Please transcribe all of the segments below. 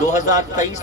2023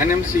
NMC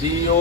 CEO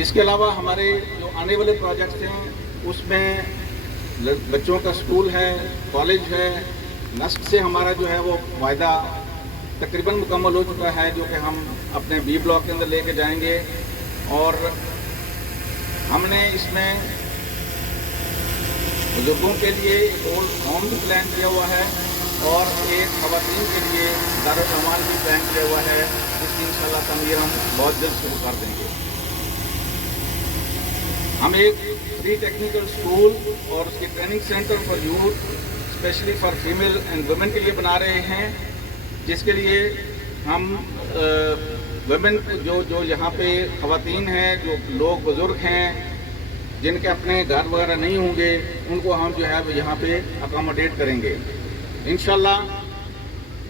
اس کے علاوہ ہمارے جو آنے والے پروجیکٹس ہیں اس میں بچوں کا اسکول ہے، کالج ہے، نسک سے ہمارا جو ہے وہ معاہدہ تقریباً مکمل ہو چکا ہے، جو کہ ہم اپنے بی بلاک کے اندر لے کے جائیں گے، اور ہم نے اس میں بزرگوں کے لیے ایک اولڈ ہوم بھی پلان کیا ہوا ہے اور ایک خواتین کے لیے دارالامان بھی پلان کیا ہوا ہے، جس کی انشاءاللہ تعمیر ہم بہت جلد شروع کر دیں گے۔ ہم ایک پری ٹیکنیکل اسکول اور اس کے training centre for youth specially for female and women کے لیے بنا رہے ہیں، جس کے لیے ہم ویمن جو یہاں پہ خواتین ہیں، جو لوگ بزرگ ہیں جن کے اپنے گھر وغیرہ نہیں ہوں گے، ان کو ہم جو ہے یہاں پہ اکاموڈیٹ کریں گے انشاءاللہ۔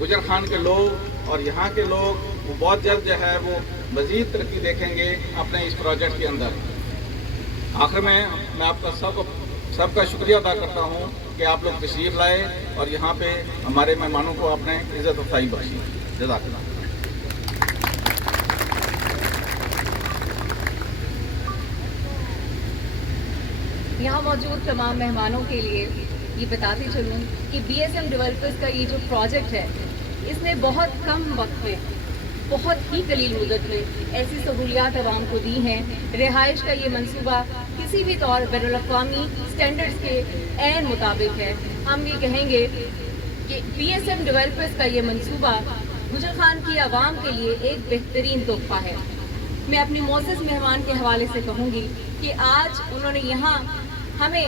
گجر خان کے لوگ اور یہاں کے لوگ وہ بہت جلد جو ہے وہ مزید ترقی دیکھیں گے اپنے اس پروجیکٹ کے اندر۔ آخر میں آپ کا سب کا شکریہ ادا کرتا ہوں کہ آپ لوگ تشریف لائے اور یہاں پہ ہمارے مہمانوں کو اپنے عزت افزائی بخشی۔ جزاک اللہ۔ یہاں موجود تمام مہمانوں کے لیے یہ بتاتی چلوں کہ بی ایس ایم ڈیولپرز کا یہ جو پروجیکٹ ہے، اس نے بہت کم وقت میں، بہت ہی قلیل مدت میں ایسی سہولیات عوام کو دی ہیں۔ رہائش کا یہ منصوبہ کسی بھی طور بین الاقوامی سٹینڈرڈز کے عین مطابق ہے۔ ہم یہ کہیں گے کہ بی ایس ایم ڈیولپرز کا یہ منصوبہ گجر خان کی عوام کے لیے ایک بہترین تحفہ ہے۔ میں اپنی معزز مہمان کے حوالے سے کہوں گی کہ آج انہوں نے یہاں ہمیں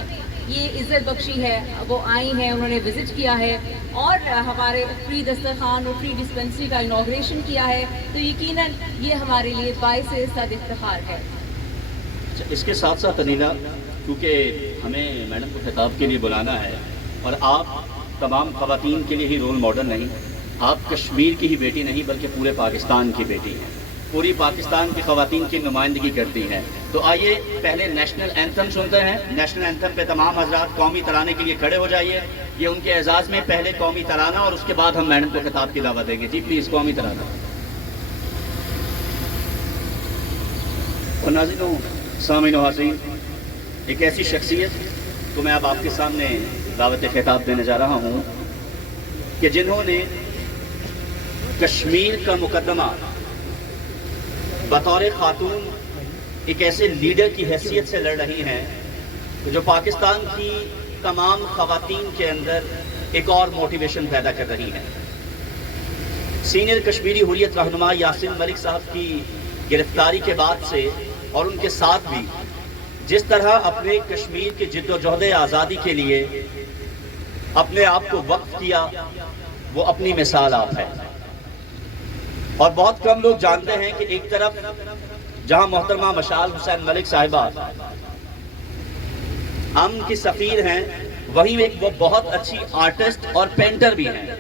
یہ عزت بخشی ہے، وہ آئی ہیں، انہوں نے وزٹ کیا ہے اور ہمارے فری دسترخوان اور فری ڈسپنسری کا انوگریشن کیا ہے، تو یقیناً یہ ہمارے لیے باعث صد افتخار ہے۔ اس کے ساتھ ساتھ انیلا، کیونکہ ہمیں میڈم کو خطاب کے لیے بلانا ہے اور آپ تمام خواتین کے لیے ہی رول ماڈل نہیں، آپ کشمیر کی ہی بیٹی نہیں بلکہ پورے پاکستان کی بیٹی ہیں، پوری پاکستان کی خواتین کی نمائندگی کرتی ہیں۔ تو آئیے پہلے نیشنل اینتھم سنتے ہیں۔ نیشنل اینتھم پہ تمام حضرات قومی ترانے کے لیے کھڑے ہو جائیے۔ یہ ان کے اعزاز میں پہلے قومی ترانہ اور اس کے بعد ہم میڈم کو خطاب کی دعوت دیں گے۔ جی پلیز قومی ترانہ۔ اور ناظرین، سامعین و حاضرین، ایک ایسی شخصیت کو میں اب آپ کے سامنے دعوت خطاب دینے جا رہا ہوں کہ جنہوں نے کشمیر کا مقدمہ بطور خاتون ایک ایسے لیڈر کی حیثیت سے لڑ رہی ہیں جو پاکستان کی تمام خواتین کے اندر ایک اور موٹیویشن پیدا کر رہی ہیں۔ سینئر کشمیری حریت رہنما یاسین ملک صاحب کی گرفتاری کے بعد سے اور ان کے ساتھ بھی جس طرح اپنے کشمیر کی جد و جہد آزادی کے لیے اپنے آپ کو وقف کیا، وہ اپنی مثال آپ ہے۔ اور بہت کم لوگ جانتے ہیں کہ ایک طرف جہاں محترمہ مشال حسین ملک صاحبہ امن کی سفیر ہیں، وہیں ایک وہ بہت اچھی آرٹسٹ اور پینٹر بھی ہیں۔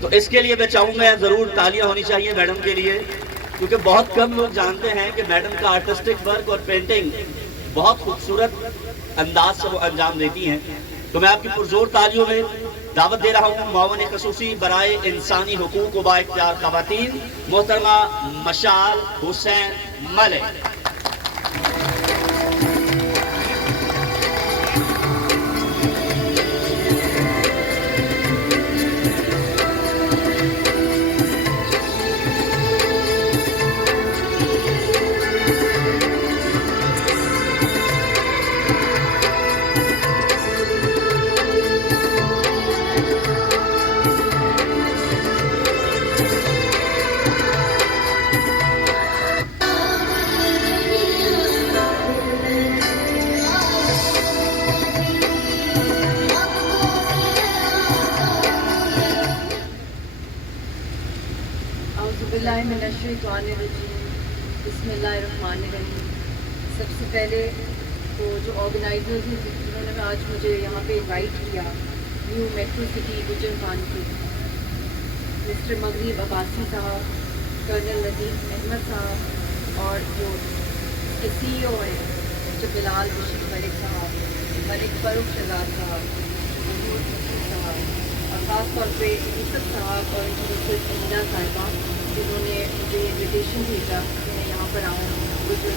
تو اس کے لیے میں چاہوں گا ضرور تالیاں ہونی چاہیے میڈم کے لیے، کیونکہ بہت کم لوگ جانتے ہیں کہ میڈم کا آرٹسٹک ورک اور پینٹنگ بہت خوبصورت انداز سے وہ انجام دیتی ہیں۔ تو میں آپ کی پرزور تالیوں میں دعوت دے رہا ہوں معاون خصوصی برائے انسانی حقوق و بااختیار خواتین محترمہ مشال حسین ملک۔ من الشیطان الرجیم، بسم اللہ الرحمن الرحیم۔ سب سے پہلے تو جو آرگنائزرز ہیں جنہوں نے آج مجھے یہاں پہ انوائٹ کیا، نیو میٹرو سٹی گجر خان کی، مسٹر مغرب عباسی صاحب، کرنل ندیم احمد صاحب، اور جو اس کے سی ای او ہیں مسٹر بلال بشیر ملک صاحب، ملک فاروق شہزاد صاحب، محمود مسعود صاحب، اور خاص طور پہ یوسف صاحب اور انجینئر صاحبہ جنہوں نے مجھے انویٹیشن بھیجا کہ میں یہاں پر آؤں، گجر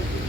OPD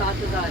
7,000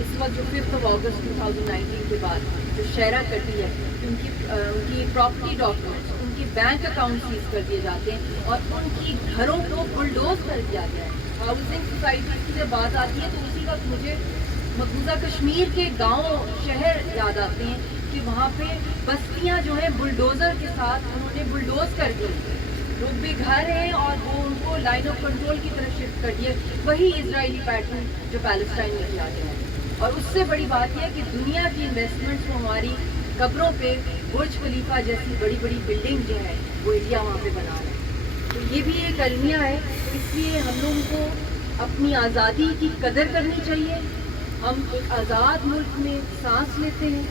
اس وقت جو 5 اگست 2019 کے بعد جو شہرہ کٹی ہے کہ ان کی پراپرٹی ڈاکومنٹس، ان کی بینک اکاؤنٹ سیز کر دیے جاتے ہیں اور ان کی گھروں کو بلڈوز کر دیا گیا ہے. ہاؤسنگ سوسائٹی کی جب بات آتی ہے تو اسی وقت مجھے مقبوضہ کشمیر کے گاؤں شہر یاد آتے ہیں کہ وہاں پہ بستیاں جو ہیں بلڈوزر کے ساتھ انہوں نے بلڈوز کر دی. لوگ بے گھر ہیں اور وہ ان کو لائن آف کنٹرول کی طرف شفٹ کر دیا. وہی اسرائیلی پیٹرن جو پیلسٹائن میں کیا گیا ہے. اور اس سے بڑی بات یہ ہے کہ دنیا کی انویسٹمنٹس کو ہماری قبروں پہ برج خلیفہ جیسی بڑی بڑی بلڈنگ جو ہے وہ انڈیا وہاں پہ بنا رہا ہے. تو یہ بھی ایک المیہ ہے. تو اس لیے ہم لوگوں کو اپنی آزادی کی قدر کرنی چاہیے. ہم ایک آزاد ملک میں سانس لیتے ہیں,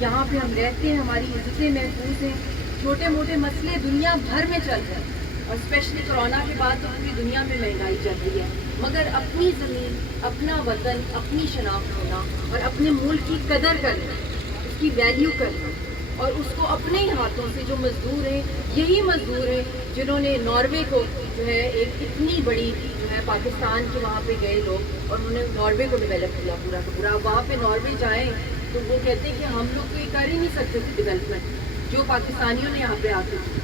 یہاں پہ ہم رہتے ہیں, ہماری عزتیں محفوظ ہیں. چھوٹے موٹے مسئلے دنیا بھر میں چل رہے ہیں اور اسپیشلی کورونا کے بعد تو پوری دنیا میں مہنگائی چل رہی ہے, مگر اپنی زمین, اپنا وطن, اپنی شناخت ہونا اور اپنے ملک کی قدر کرنا, اس کی ویلیو کرنا اور اس کو اپنے ہی ہاتھوں سے جو مزدور ہیں, یہی مزدور ہیں جنہوں نے ناروے کو جو ہے ایک اتنی بڑی جو ہے پاکستان کے وہاں پہ گئے لوگ اور انہوں نے ناروے کو ڈیولپ کیا پورا کا پورا. وہاں پہ ناروے جائیں تو وہ کہتے ہیں کہ ہم لوگ تو یہ کر ہی نہیں سکتے تھے ڈیولپمنٹ جو پاکستانیوں نے یہاں پہ آ کے کی.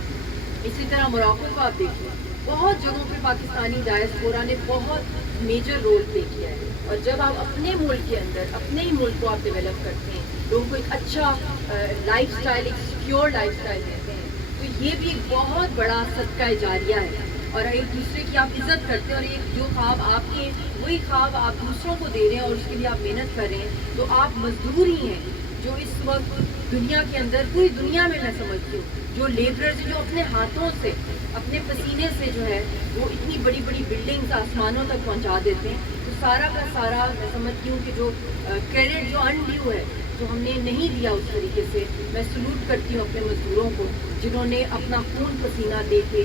اسی طرح موراکو کو آپ دیکھیں, بہت جگہوں پہ پاکستانی ڈائسپورا نے بہت میجر رول پلے کیا ہے. اور جب آپ اپنے ملک کے اندر اپنے ہی ملک کو آپ ڈیولپ کرتے ہیں, لوگوں کو ایک اچھا لائف اسٹائل, ایک سیکیور لائف اسٹائل دیتے ہیں, تو یہ بھی ایک بہت بڑا صدقہ جاریہ ہے. اور ایک دوسرے کی آپ عزت کرتے ہیں اور ایک جو خواب آپ کے وہی خواب آپ دوسروں کو دے رہے ہیں اور اس کے لیے آپ محنت کر رہے ہیں, تو آپ مزدور ہی ہیں جو اس وقت دنیا کے اندر, پوری دنیا میں سمجھتی ہوں, جو لیبررز جو اپنے ہاتھوں سے اپنے پسینے سے جو ہے وہ اتنی بڑی بڑی بلڈنگز آسمانوں تک پہنچا دیتے ہیں. تو سارا کا سارا میں سمجھتی ہوں کہ جو کریڈٹ جو انڈیو ہے جو ہم نے نہیں دیا اس طریقے سے, میں سلوٹ کرتی ہوں اپنے مزدوروں کو جنہوں نے اپنا خون پسینہ دے کے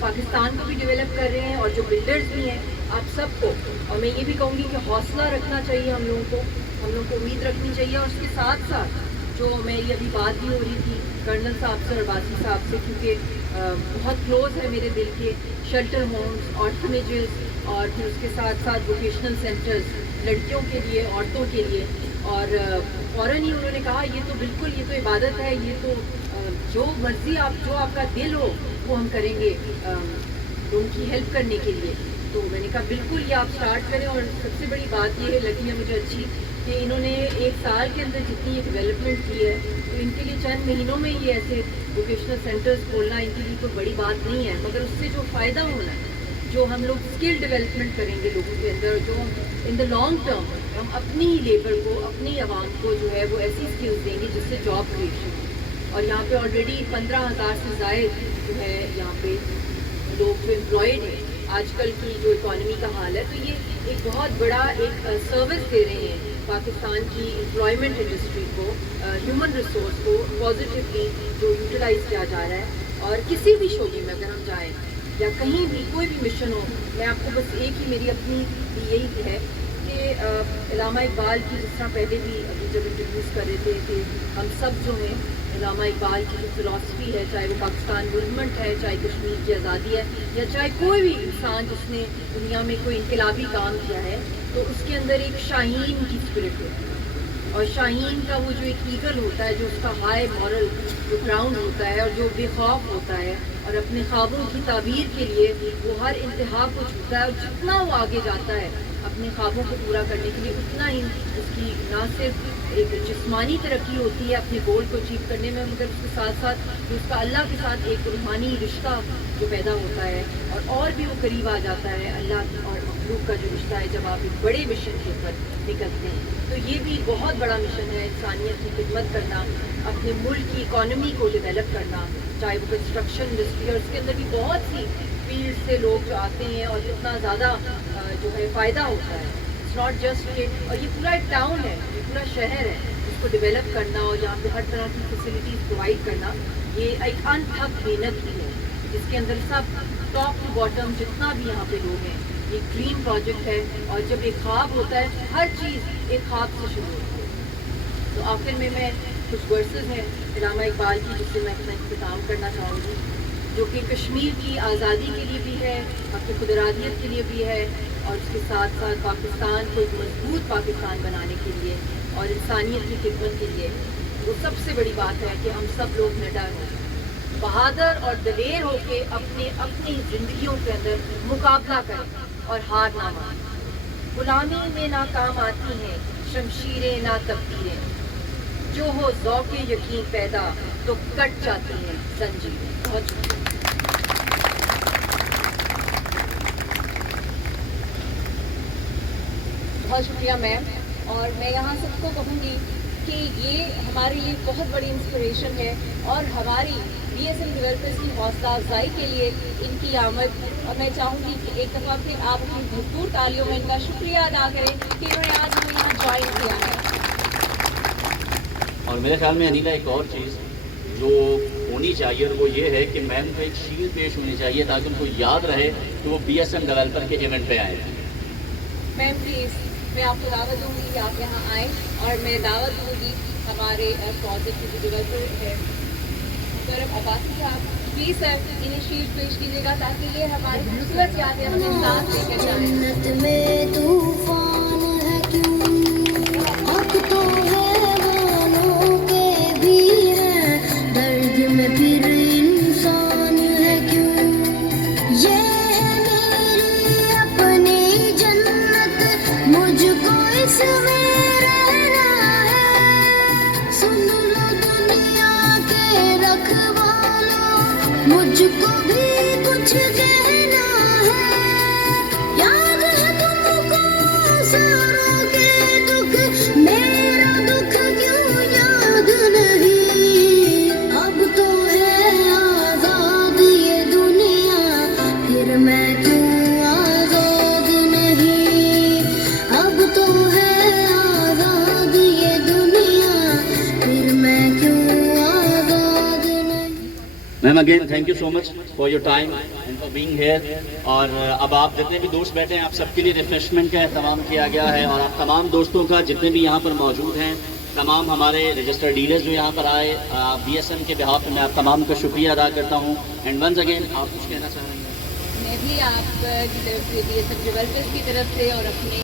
پاکستان کو بھی ڈیولپ کر رہے ہیں, اور جو بلڈرز بھی ہیں آپ سب کو. اور میں یہ بھی کہوں گی کہ حوصلہ رکھنا چاہیے ہم لوگوں کو, ہم لوگوں کو امید رکھنی چاہیے. اور اس کے ساتھ ساتھ جو میری ابھی بات بھی ہو رہی تھی کرنل صاحب سے اور باسی صاحب سے, کیونکہ بہت کلوز ہے میرے دل کے, شیلٹر ہومز, آرفنیجز, اور پھر اس کے ساتھ ساتھ ووکیشنل سینٹرز لڑکیوں کے لیے, عورتوں کے لیے. اور فوراً ہی انہوں نے کہا یہ تو بالکل, یہ تو عبادت ہے, یہ تو جو مرضی آپ, جو آپ کا دل ہو وہ ہم کریں گے لوگوں کی ہیلپ کرنے کے لیے. تو میں نے کہا بالکل یہ آپ اسٹارٹ کریں. اور سب سے بڑی بات یہ ہے لگی ہے مجھے اچھی کہ انہوں نے 1 سال کے اندر جتنی یہ ڈیولپمنٹ کی ہے تو ان کے لیے چند مہینوں میں یہ ایسے ووکیشنل سینٹرز کھولنا ان کے لیے کوئی بڑی بات نہیں ہے, مگر اس سے جو فائدہ ہونا ہے, جو ہم لوگ اسکل ڈیولپمنٹ کریں گے لوگوں کے اندر, جو ان دا لانگ ٹرم ہم اپنی ہی لیبر کو, اپنی عوام کو جو ہے وہ ایسی اسکلز دیں گے جس سے جاب کریشن ہو. اور یہاں پہ آلریڈی 15,000 سے زائد جو ہے یہاں پہ لوگ جو امپلائڈ ہیں. آج کل کی جو اکانومی کا حال ہے تو یہ ایک بہت بڑا ایک سروس دے رہے ہیں پاکستان کی امپلائمنٹ انڈسٹری کو, ہیومن ریسورس کو پازیٹیولی جو یوٹیلائز کیا جا رہا ہے. اور کسی بھی شعبے میں اگر ہم جائیں یا کہیں بھی کوئی بھی مشن ہو, میں آپ کو بس ایک ہی میری اپنی یہی ہے کہ علامہ اقبال کی جس طرح پہلے بھی ابھی جب انٹروڈیوس کر رہے تھے کہ ہم سب جو ہیں علامہ اقبال کی جو فلاسفی ہے, چاہے وہ پاکستان موومنٹ ہے, چاہے کشمیر کی آزادی ہے, یا چاہے کوئی بھی انسان جس نے دنیا میں کوئی انقلابی کام کیا ہے, تو اس کے اندر ایک شاہین کی اسپرٹ ہوتی ہے. اور شاہین کا وہ جو ایک ایگل ہوتا ہے, جو اس کا ہائی مورل جو گراؤنڈ ہوتا ہے اور جو بے خوف ہوتا ہے اور اپنے خوابوں کی تعبیر کے لیے وہ ہر انتہا کو چھوتا ہے, اور جتنا وہ آگے جاتا ہے اپنے خوابوں کو پورا کرنے کے لیے اتنا ہی اس کی نہ صرف ایک جسمانی ترقی ہوتی ہے اپنے گول کو اچیو کرنے میں, مگر اس کے ساتھ ساتھ جو اس کا اللہ کے ساتھ ایک روحانی رشتہ جو پیدا ہوتا ہے اور بھی وہ قریب آ جاتا ہے اللہ اور مخلوق کا جو رشتہ ہے جب آپ ایک بڑے مشن کے اوپر نکلتے ہیں. تو یہ بھی بہت بڑا مشن ہے, انسانیت کی خدمت کرنا, اپنے ملک کی اکانومی کو ڈیولپ کرنا, چاہے وہ کنسٹرکشن انڈسٹری, اور اس کے اندر بھی بہت سی فیلڈ سے لوگ جو آتے ہیں اور کتنا زیادہ جو ہے فائدہ ہوتا ہے. اٹس ناٹ جسٹ کہ, اور یہ پورا ایک ٹاؤن ہے, یہ پورا شہر ہے, اس کو ڈیولپ کرنا اور یہاں پہ ہر طرح کی فیسلٹیز پرووائڈ کرنا, یہ ایک انتھک محنت ہی ہے جس کے اندر سب ٹاپ ٹو باٹم جتنا بھی یہاں پہ لوگ ہیں, یہ ڈریم پروجیکٹ ہے. اور جب ایک خواب ہوتا ہے, ہر چیز ایک خواب سے شروع ہوتی ہے. تو آخر میں کچھ ورسز ہیں علامہ اقبال کی جس سے میں اپنا اختتام کرنا چاہوں گی جو کہ کشمیر کی آزادی کے لیے بھی ہے، اپنی خود ارادیت کے لیے بھی ہے، اور اس کے ساتھ ساتھ پاکستان کو ایک مضبوط پاکستان بنانے کے لیے اور انسانیت کی خدمت کے لیے. وہ سب سے بڑی بات ہے کہ ہم سب لوگ نڈر ہوں، بہادر اور دلیر ہو کے اپنی زندگیوں کے اندر مقابلہ کریں اور ہار نہ مانیں. غلامی میں نہ کام آتی ہیں شمشیریں نہ تبدیلیں، جو ہو ذوق یقین پیدا تو کٹ جاتی ہیں زنجیریں. بہت شکریہ. بہت شکریہ میم. اور میں یہاں سب کو کہوں گی کہ یہ ہمارے لیے بہت بڑی انسپریشن ہے، اور ہماری BSM ڈیولپرز کی حوصلہ افزائی کے لیے ان کی آمد. اور میں چاہوں گی کہ ایک دفعہ پھر آپ اپنی بھرپور تالیوں میں ان کا شکریہ ادا کریں کہ انہوں نے آج ہمیں یہاں جوائن کیا ہے. اور میرے خیال میں انیلا ایک اور چیز جو ہونی چاہیے اور وہ یہ ہے کہ میم کو ایک شیل پیش ہونی چاہیے تاکہ ان کو یاد رہے کہ وہ BSM ڈیولپر کے ایونٹ پہ آئے ہیں. میم پلیز میں آپ کو دعوت دوں گی کہ آپ یہاں آئیں، اور میں دعوت دوں گی ہمارے پروجیکٹ کے جو ڈیولپر ہے سر عباسی صاحب، پلیز سر انہیں شیٹ پیش کیجیے گا تاکہ یہ ہماری خوبصورت یادیں ہمیں ساتھ لے کر جائیں. جنت میں طوفان ہے کیوں، حق تو حیوانوں کے بھی ہے، درد میں پھر انسان ہے کیوں. یہ ہے میری اپنی جنت، مجھ کو اس میں رہنا ہے. سن لو دنیا کے رکھوالوں، مجھ کو بھی کچھ کہنا ہے. یاد ہے تم کو ساروں کے دکھ، میرا دکھ کیوں یاد نہیں. اب تو ہے آزاد یہ دنیا، پھر میں کیوں آزاد نہیں. اب تو ہے آزاد یہ دنیا، پھر میں کیوں آزاد نہیں. Ma'am again thank you so much for your time and for being here. اور اب آپ جتنے بھی دوست بیٹھے ہیں آپ سب کے لیے ریفریشمنٹ کا اہتمام کیا گیا ہے، اور آپ تمام دوستوں کا جتنے بھی یہاں پر موجود ہیں، تمام ہمارے رجسٹرڈ ڈیلرز جو یہاں پر آئے، BSM کے بہاف میں آپ تمام کا شکریہ ادا کرتا ہوں. اینڈ ونس اگین آپ کچھ کہنا چاہ رہے ہیں؟ میں بھی آپ کی طرف سے BSM ڈیولپرز کی طرف سے اور اپنے